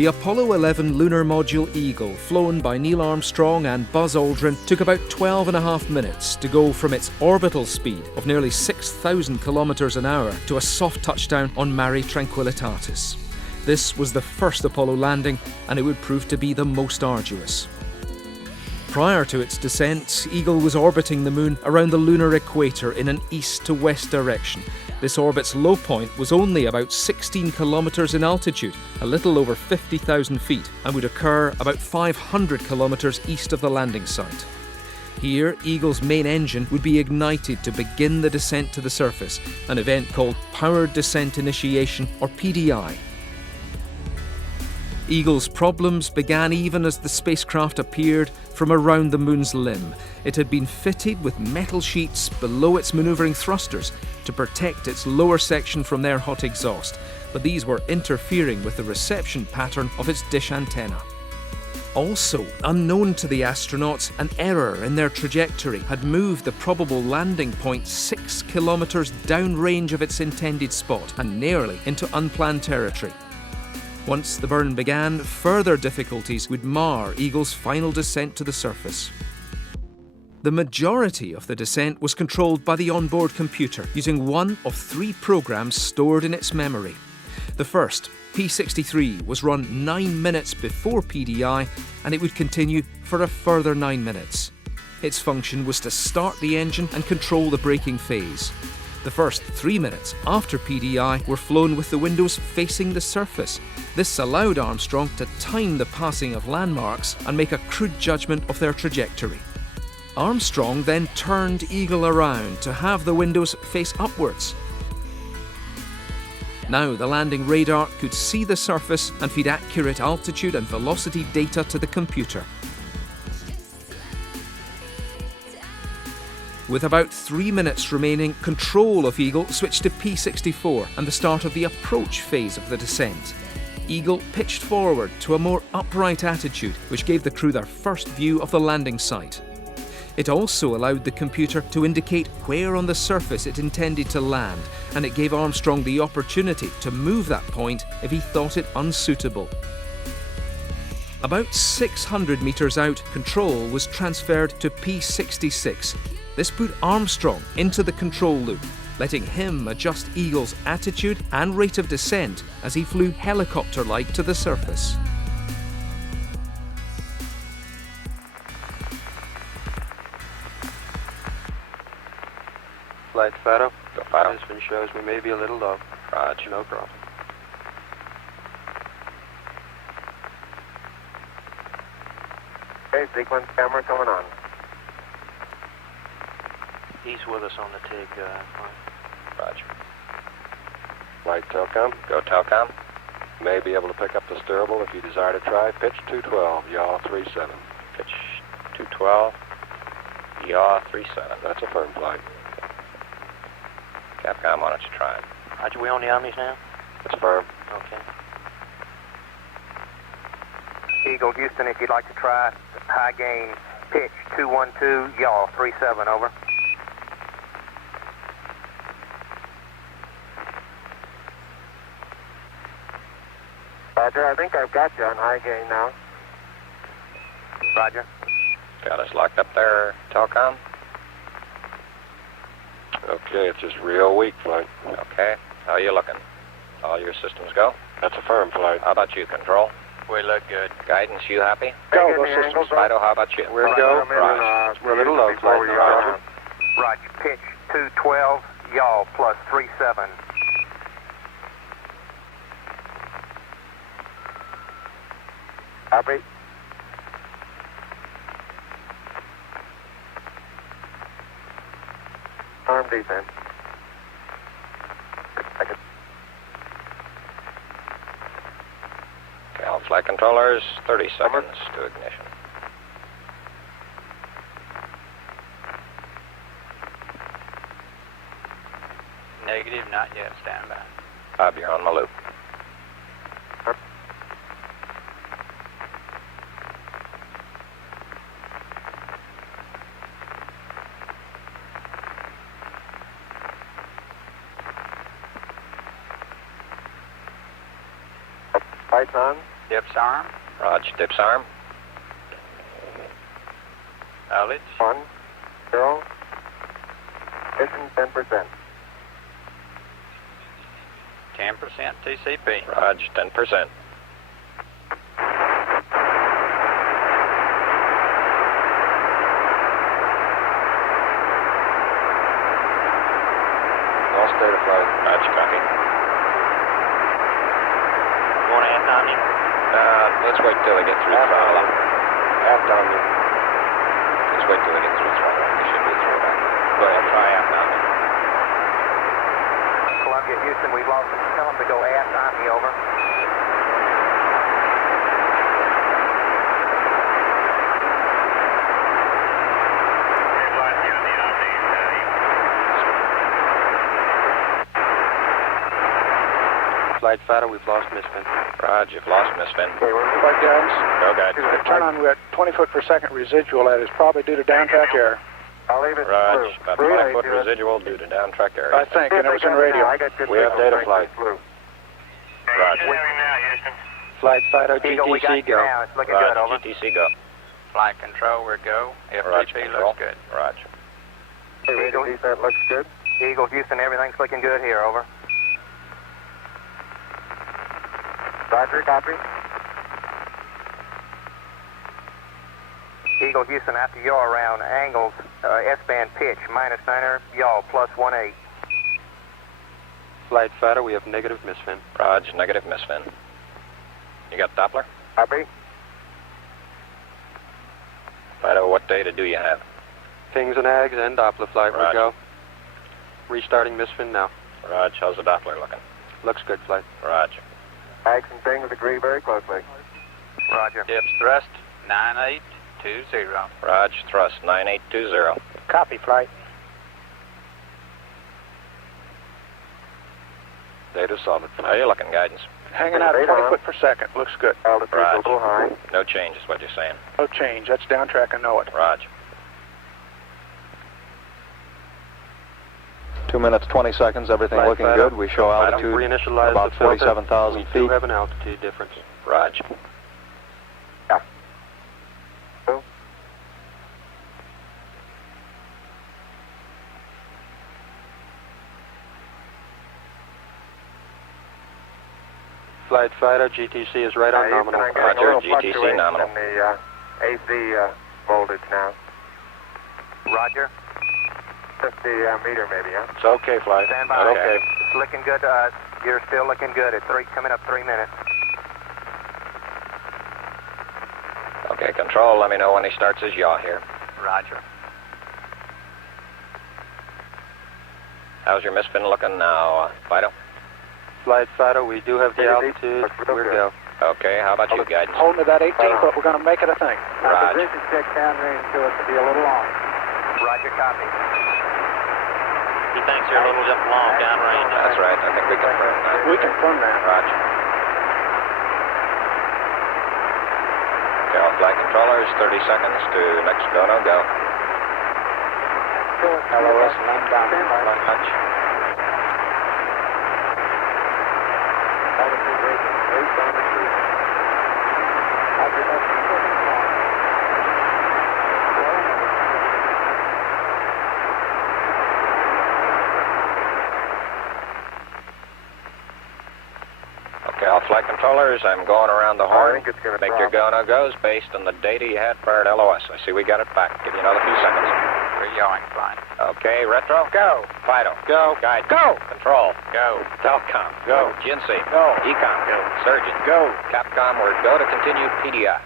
The Apollo 11 lunar module Eagle, flown by Neil Armstrong and Buzz Aldrin, took about 12.5 minutes to go from its orbital speed of nearly 6,000 kilometers an hour to a soft touchdown on Mare Tranquillitatis. This was the first Apollo landing, and it would prove to be the most arduous. Prior to its descent, Eagle was orbiting the Moon around the lunar equator in an east to west direction. This orbit's low point was only about 16 kilometers in altitude, a little over 50,000 feet, and would occur about 500 kilometers east of the landing site. Here, Eagle's main engine would be ignited to begin the descent to the surface, an event called Powered Descent Initiation, or PDI. Eagle's problems began even as the spacecraft appeared from around the Moon's limb. It had been fitted with metal sheets below its manoeuvring thrusters to protect its lower section from their hot exhaust, but these were interfering with the reception pattern of its dish antenna. Also, unknown to the astronauts, an error in their trajectory had moved the probable landing point 6 kilometers downrange of its intended spot and nearly into unplanned territory. Once the burn began, further difficulties would mar Eagle's final descent to the surface. The majority of the descent was controlled by the onboard computer, using one of 3 programs stored in its memory. The first, P63, was run 9 minutes before PDI, and it would continue for a further 9 minutes. Its function was to start the engine and control the braking phase. The first 3 minutes after PDI were flown with the windows facing the surface. This allowed Armstrong to time the passing of landmarks and make a crude judgment of their trajectory. Armstrong then turned Eagle around to have the windows face upwards. Now the landing radar could see the surface and feed accurate altitude and velocity data to the computer. With about 3 minutes remaining, control of Eagle switched to P64 and the start of the approach phase of the descent. Eagle pitched forward to a more upright attitude, which gave the crew their first view of the landing site. It also allowed the computer to indicate where on the surface it intended to land, and it gave Armstrong the opportunity to move that point if he thought it unsuitable. About 600 meters out, control was transferred to P66. This put Armstrong into the control loop, letting him adjust Eagle's attitude and rate of descent as he flew helicopter-like to the surface. Flight Fido. Go Fido. This one shows we may be a little low. Roger. No problem. Okay, sequence camera coming on. He's with us on the TIG flight. Roger. Flight Telcom. Go Telcom. May be able to pick up the steerable if you desire to try. Pitch 212, yaw 37. Pitch 212, yaw 37. That's a firm flight. Capcom, why don't you try it? Roger, we on the Omnis now? It's firm. Okay. Eagle Houston, if you'd like to try high gain, pitch 212, yaw 37, over. Roger, I think I've got you on high gain now. Roger. Got us locked up there, Telcom? Okay, it's just real weak flight. Okay. How are you looking? All your systems go? That's a firm flight. How about you, Control? We look good. Guidance, you happy? Go, Go systems. Fido, how about you? We're go. We're a little low flight. Roger. Roger, pitch 212, yaw plus 37. Copy. Arm defense. Second. Okay, all flight controllers, 30 seconds to ignition. Negative, not yet. Stand by. Bob, you're on the loop. Lights on. Dips arm. Roger, dips arm. Knowledge. 1, 0. Mission 10%. 10% TCP. Roger, 10%. Lost data flight. Roger, copy. Want to add timing? Let's wait till they get through throttle. Half down. Let's wait till they get through throttle. They should be through that. Go ahead, try out now. Columbia, Houston, we've lost them. Tell them to go aft on me, over. Flight fighter, we've lost misfin. Roger, you've lost misfin. Okay, we're Flight guidance. Go, guidance. Turn on, we're at 20 foot per second residual. That is probably due to downtrack error. I'll leave it Roger, blue. about Blue, 5 foot do it. residual due to downtrack area. I think, and it was in radio. I got good We have signal. data flight. Blue. Roger. Flight fighter, Eagle, we got GTC, you go. now. It's looking good, Roger, over. GTC, go. Flight control, we're go. Roger, FTP control. looks good. Roger. Eagle, that looks good. Eagle, Houston, everything's looking good here, over. Roger, copy. Eagle, Houston, after yaw around angles, S-band pitch, -9er, yaw, +18. Flight fighter, we have negative misfin. Roger, negative misfin. You got Doppler? Copy. Fido, what data do you have? Pings and ags and Doppler flight, we Roger. go. Restarting misfin now. Roger, how's the Doppler looking? Looks good, flight. Roger. Ags and things agree very closely. Roger. Dips thrust 9820. Roger, thrust 9820. Copy, flight. Data solid. How you looking, guidance? Hanging out at 20 foot per second. Looks good. Altitude a little high. No change is what you're saying. No change. That's downtrack, I know it. Roger. 2 minutes, 20 seconds, everything Flight looking fighter. good. We show altitude Reinitialize about the filter. 47,000 We feet. do have an altitude difference. Roger. Flight fighter, GTC is right on nominal. Roger, GTC nominal. In the AC voltage now. Roger. 50 meter maybe, huh? It's okay, flight. Stand by. Okay. It's looking good. You're still looking good. It's coming up 3 minutes. Okay, control, let me know when he starts his yaw here. Roger. How's your misfin looking now, Fido? Flight fighter, we do have the Easy. altitude. Looks real We're good. go. Okay, how about you, guidance? Holding to that 18 foot. We're going to make it a thing. Roger. Position check downrange to it to be a little off. Roger, copy. He thinks you're a little bit long downrange. That's right, I think we confirm that. We confirm that. Roger. Okay, all flight controllers, 30 seconds to next go, no go. LOS, land down. Touch. Altitude rating, 8 on the cruise. Okay, all flight controllers, I'm going around the I horn. think it's gonna Make your drop. go-no-goes based on the data you had prior to LOS. I see we got it back. Give you another few seconds. We're yawing fine. Okay, retro. Go. Fido. Go. Guide. Go. Control. Go. Telcom. Go. GNC. Go. Ecom. Go. Surgeon. Go. Capcom, we're go to continue PDI.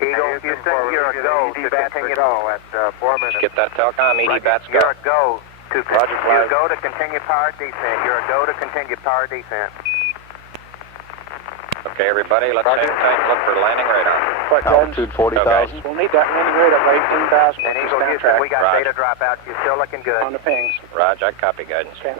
Eagle, Houston, you're a go to continue. Go at 4 minutes. Get that Telcom, ED bats go. You're a go to Roger, you're a flight. go to continue power descent. You're a go to continue power descent. Okay, everybody, let's hang tight and look for landing radar. Flight guidance. Altitude 40,000. We'll need that landing rate of 18,000. And Just Eagle, Houston, downtrack we got Roger. data dropout. You're still looking good. on the pings. Roger, I copy guidance. Okay.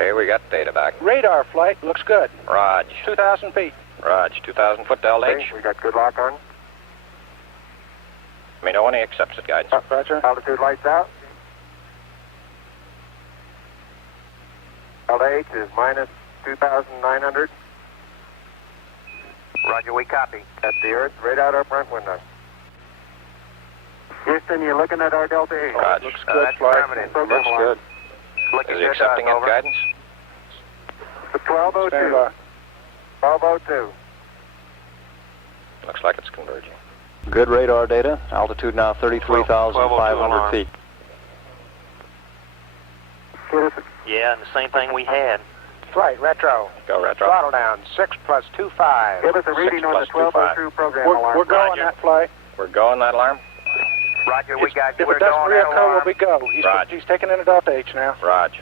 Okay, we got data back. Radar flight looks good. Raj. 2,000 feet. Raj, 2,000 foot Delta H. We got good lock on. Let me know when he accepts it, guidance. Roger. Altitude lights out. LH is minus 2,900. Roger, we copy. At the Earth, right out our front window. Houston, you're looking at our Delta H. Raj. Looks good, flight. Looks good. Is he accepting it, guidance? The 1202. Stand by. 1202. Looks like it's converging. Good radar data. Altitude now 33,500 feet. Yeah, and the same thing we had. Flight, retro. Go retro. Throttle down, 6 plus 25. Give us a reading on the 1202 program alarm. We're going Roger. that flight. We're going that alarm? Roger, we got you. If We're it doesn't going that reoccur, alarm. we go. He's taking in a Delta H now. Raj.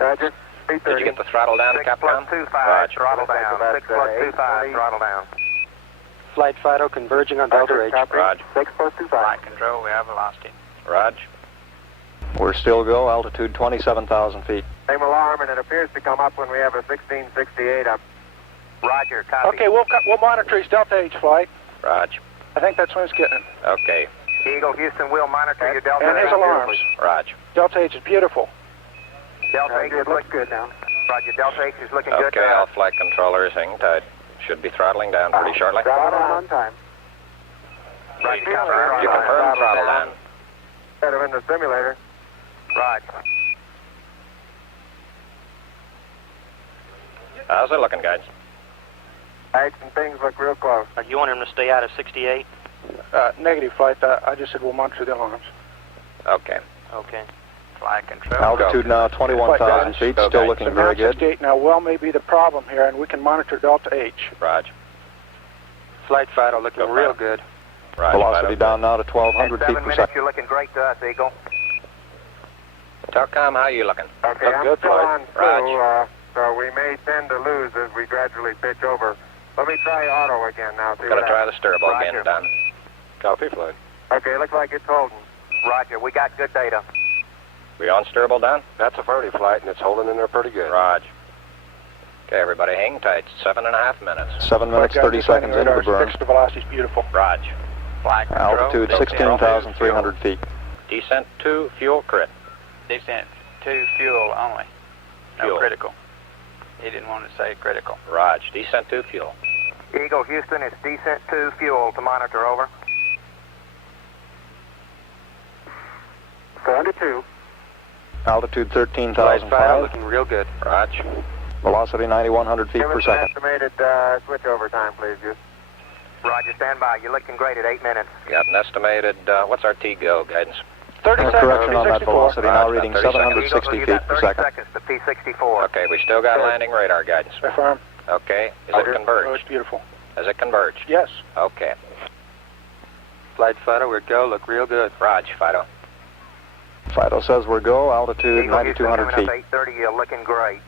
Roger. Did you get the throttle down, 6 Capcom? plus 25, Raj. throttle down. 6 plus 25, throttle down. Flight Fido converging on Delta H. Raj. 6 plus 25. Control, we have velocity. Raj. We're still go. Altitude 27,000 feet. Same alarm, and it appears to come up when we have a 1668 up. Roger, copy. Okay, we'll monitor his Delta H flight. Raj. I think that's when it's getting it. Okay. Eagle Houston will monitor your Delta And his H. alarms. Raj. Delta H is beautiful. Delta H is looking good now. Roger, Delta H is looking good Okay, now. all flight controllers hang tight. Should be throttling down pretty shortly. Throttle down on time. Roger, copy. You confirm throttle down. Better in the simulator. Roger. How's it looking, guys? Eggs and things look real close. You want him to stay out of 68? Negative flight. I just said we'll monitor the alarms. Okay. Okay. Flight control. Altitude now 21,000 feet. Go, Still guys. looking So very good. 968 now well may be the problem here, and we can monitor Delta H. Raj. Flight Fido looking Go, real Fido. good. Raj. Velocity Fido. down now to In 1,200 feet 7 per minutes, second. you're looking great to us, Eagle. Telcom, how you looking? Okay, Look I'm good, still flight. on Raj. so we may tend to lose as we gradually pitch over. Let me try auto again now. See Gonna what try the happens. steerable Roger. again, Don. Copy, flight. Okay, looks like it's holding. Roger, we got good data. We on steerable, Don? That's a 30 flight, and it's holding in there pretty good. Raj. Okay, everybody hang tight. 7.5 minutes. 7 minutes, 30 seconds into the burn. Fixed, the velocity's beautiful. Raj. Flight control. Altitude Delta 16,300 feet. Descent to fuel crit. Descent to fuel only. Fuel. No critical. He didn't want to say critical. Raj. Descent to fuel. Eagle Houston, it's descent to fuel to monitor, over. 402. Altitude Flight Fido 13,005. looking real good. Raj. Velocity 9,100 feet Give per us an second. estimated switch over time, please, Houston. Roger, stand by. You're looking great at 8 minutes. Got an estimated, what's our T-go guidance? 30 seconds, Correction on that P64. velocity now Raj, reading about 30 seconds. 760 you feet got per 30 second. seconds to P64. Okay, we still got landing radar guidance. Affirm. Okay, is Roger. it Oh, converged? it's beautiful. Is it converged? Yes. Okay. Flight Fido, we're go. Look real good. Raj, Fido. Fido says we're go. Altitude Eagle Houston, 9,200 coming feet. up 830. You're looking great.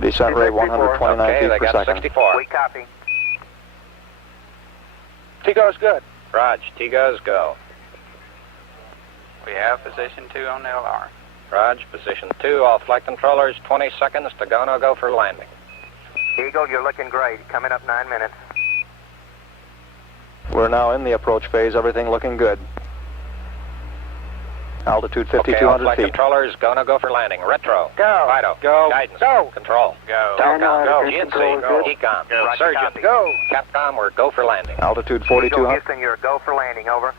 Descent rate 129 Okay, feet they per got second. 64. We copy. T-go's good. Raj, T-goes go. We have position 2 on the LR. Raj, position 2, all flight controllers, 20 seconds to go, no go for landing. Eagle, you're looking great. Coming up 9 minutes. We're now in the approach phase. Everything looking good. Altitude Okay, all 5,200 flight feet. controllers, go, no go for landing. Retro. Go. Fido. Go. Guidance. Go. Control. Go. Telcom. Go. GNC. Go. Ecom. Roger, Surgeon. copy. Go. Capcom, we're go for landing. Altitude Eagle 4,200. Houston, you're a go for landing, over.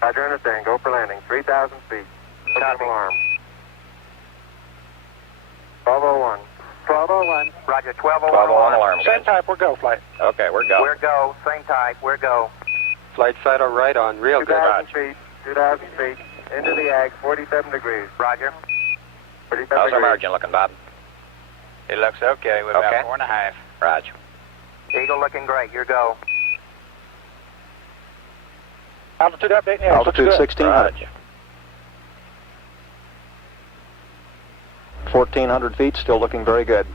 Roger, understand. Go for landing. 3,000 feet. Copy. Alarm. 1201. 1201. Roger, 1201 1201 alarm, Same guys. type, we're go flight. Okay, we're go. We're go. Same type. We're go. Flight Fido right on, real good. 2,000 feet. 2,000 feet. Into the ag. 47 degrees. Roger. 47 How's our degrees. margin looking, Bob? It looks okay. We're Okay. about 4.5. Raj. Eagle looking great. You're go. Altitude update now. Altitude Looks good. 1,600. Raj. 1,400 feet. Still looking very good.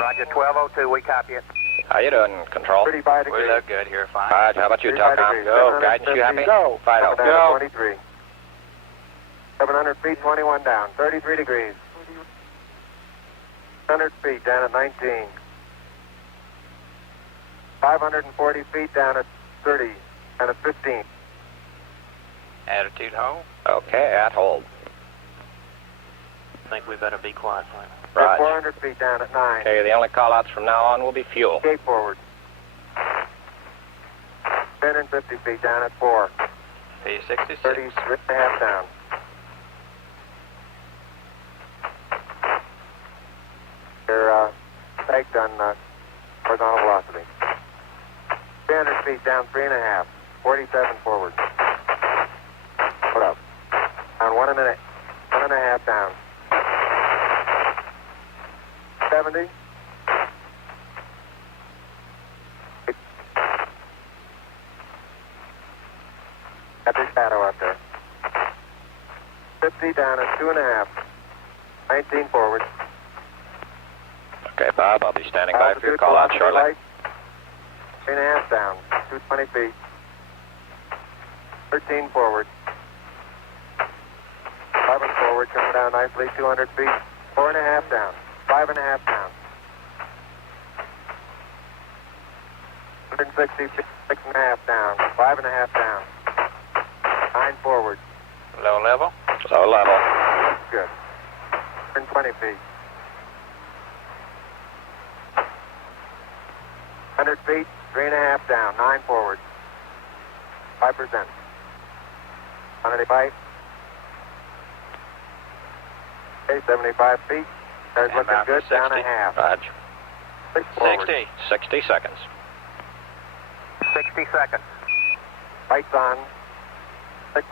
Roger, 1202, we copy it. How you doing, Control? 35 We degrees. look good here, fine. Raj, how about you, 35 Telcom? degrees. Go. Guidance, you happy? Go. Fido. Down Go. at 23. 700 feet, 21 down. 33 degrees. 100 feet down at 19. 540 feet down at 30 and at 15. Attitude hold. Okay, at hold. I think we better be quiet, Frank. Raj. 400 feet down at 9. Okay, the only call-outs from now on will be fuel. Gate forward. 10 and 50 feet down at 4. P66. 30.5 down. They're pegged on horizontal velocity. 300 feet down, 3.5. 47 forward. Put up. On 1.5 down. 70. Got the shadow up there. 50 down at 2.5. 19 forward. Okay, Bob, I'll be standing by for your call-out shortly. 3.5 down. 220 feet. 13 forward. 11 forward, coming down nicely. 200 feet. 4.5 down. 5.5 down. 160 feet. 6.5 down. 5.5 down. 9 forward. Low level. Low level. Good. 120 feet. 100 feet. 3.5 down. 9 forward. 5%. 185. Okay, 75 feet. There's And looking about good. 60. Down a half. Raj. 6 forward. 60. 60 seconds. 60 seconds. Lights on. 6.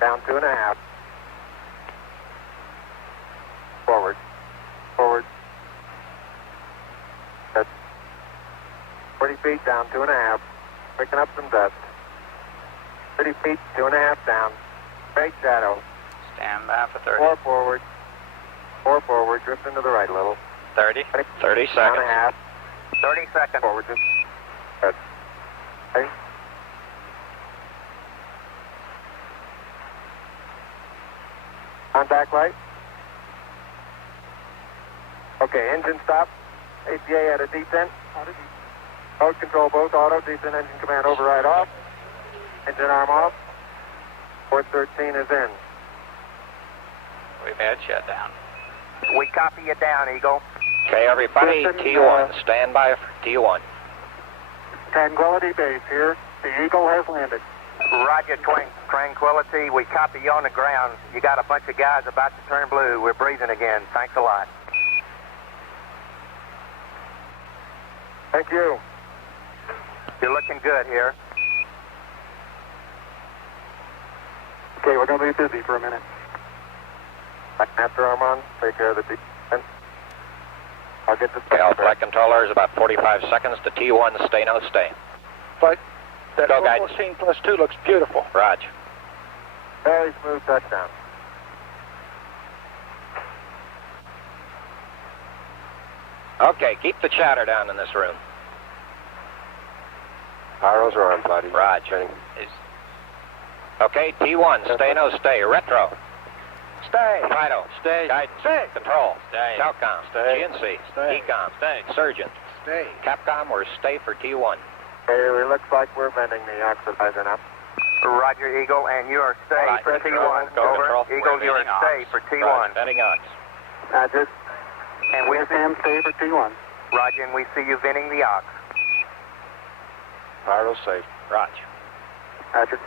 Down 2.5. Forward. Forward. That's 40 feet down 2.5. Picking up some dust. 30 feet, 2.5 down. Great shadow. Stand by for 30. 4 forward. 4 forward. Drifting to the right a little. 30. 30 Down seconds. a half. 30 seconds. Forward. Just. Good. Okay. Contact light. Okay, engine stop. APA at a descent. Mode control both auto. Descent engine command override off. Engine arm off. Port 13 is in. We've had shutdown. We copy you down, Eagle. Okay, everybody, Listen, T1, stand by for T1. Tranquility Base here. The Eagle has landed. Roger, Tranquility. We copy you on the ground. You got a bunch of guys about to turn blue. We're breathing again. Thanks a lot. Thank you. You're looking good here. Okay, we're going to be busy for a minute. After arm on, take care of the descent. I'll get the Okay, all flight controllers, about 45 seconds to T1, stay, no stay. But that Go, guidance. 14 plus 2 looks beautiful. Raj. Very smooth touchdown. Okay, keep the chatter down in this room. Pyros are on, buddy. Raj. Is Okay, T1, stay, no stay. Retro. Stay. Fido. Stay. Guidance. Stay. Control. Stay. Telcom. Stay. GNC. Stay. Ecom. Stay. Surgeon. Stay. Capcom, we're stay for T1. Okay, it looks like we're bending the oxidizer now. Roger, Eagle, and you are stay Right, for control. T1. Go, Over. control. Eagle, We're you are bending stay ox. for T1. Bending ox. Roger. And we Sam, stay for T1. Roger, and we see you venting the ox. Pyros safe. Raj. Roger.